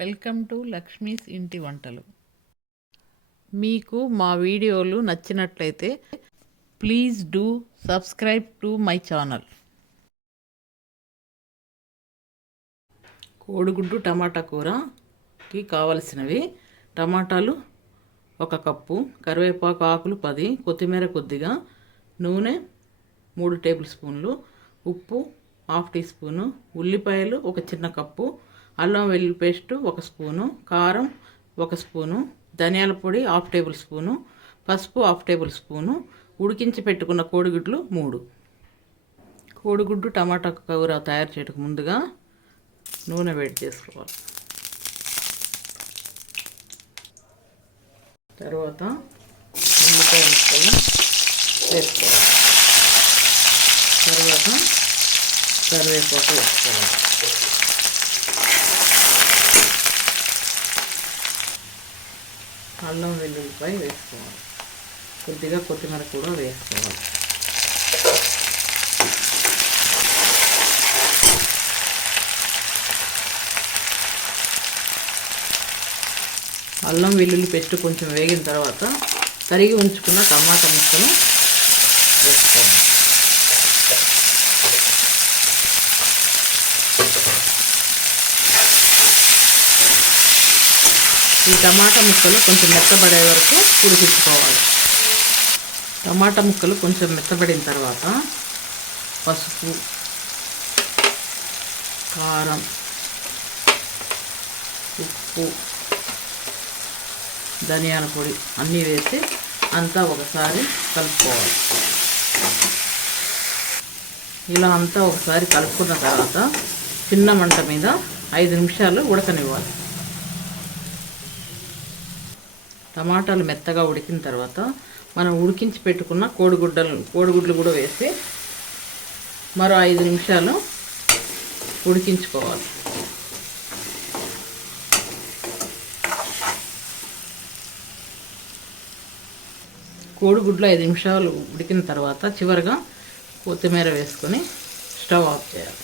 Welcome to Lakshmi's ఇంటి వంటలు. మీకు మా వీడియోలు నచ్చినట్లయితే please do subscribe to my channel. కోడిగుడ్డు టమాటా కూరకి కావలసినవి: టమాటాలు 1 కప్పు, కరివేపాకు ఆకులు 10, కొత్తిమీర కొద్దిగా, నూనె 3 టేబుల్ స్పూన్లు, ఉప్పు 1/2 టీ స్పూను, ఉల్లిపాయలు 1 చిన్న కప్పు, అల్లం వెల్లుల్లి పేస్ట్ 1 స్పూను, కారం 1 స్పూను, ధనియాల పొడి 1/2 టేబుల్ స్పూను, పసుపు 1/2 టేబుల్ స్పూను, ఉడికించి పెట్టుకున్న కోడిగుడ్లు 3. కోడిగుడ్డు టమాటా కూర తయారు చేయడానికి ముందుగా నూనె వేడి చేసుకోవాలి. తర్వాత ఉల్లిపాయ ముక్కలు వేసుకోవాలి. తర్వాత కరివేపాకు వేసుకోవాలి. అల్లం వెల్లుల్లిపాయ వేసుకోవాలి. కొద్దిగా కొత్తిమీర కూడా వేసుకోవాలి. అల్లం వెల్లుల్లి పేస్ట్ కొంచెం వేగిన తర్వాత తరిగి ఉంచుకున్న టమాటా ముక్కలు వేసుకోవాలి. ఈ టమాటా ముక్కలు కొంచెం మెత్తబడే వరకు ఉడికించుకోవాలి. టమాటా ముక్కలు కొంచెం మెత్తబడిన తర్వాత పసుపు, కారం, ఉప్పు, ధనియాల పొడి అన్నీ వేసి అంతా ఒకసారి కలుపుకోవాలి. ఇలా అంతా ఒకసారి కలుపుకున్న తర్వాత చిన్న మంట మీద 5 నిమిషాలు ఉడకనివ్వాలి. టమాటాలు మెత్తగా ఉడికిన తర్వాత మనం ఉడికించి పెట్టుకున్న కోడిగుడ్లు కూడా వేసి మరో 5 నిమిషాలు ఉడికించుకోవాలి. కోడిగుడ్లు 5 నిమిషాలు ఉడికిన తర్వాత చివరిగా కొత్తిమీర వేసుకొని స్టవ్ ఆఫ్ చేయాలి.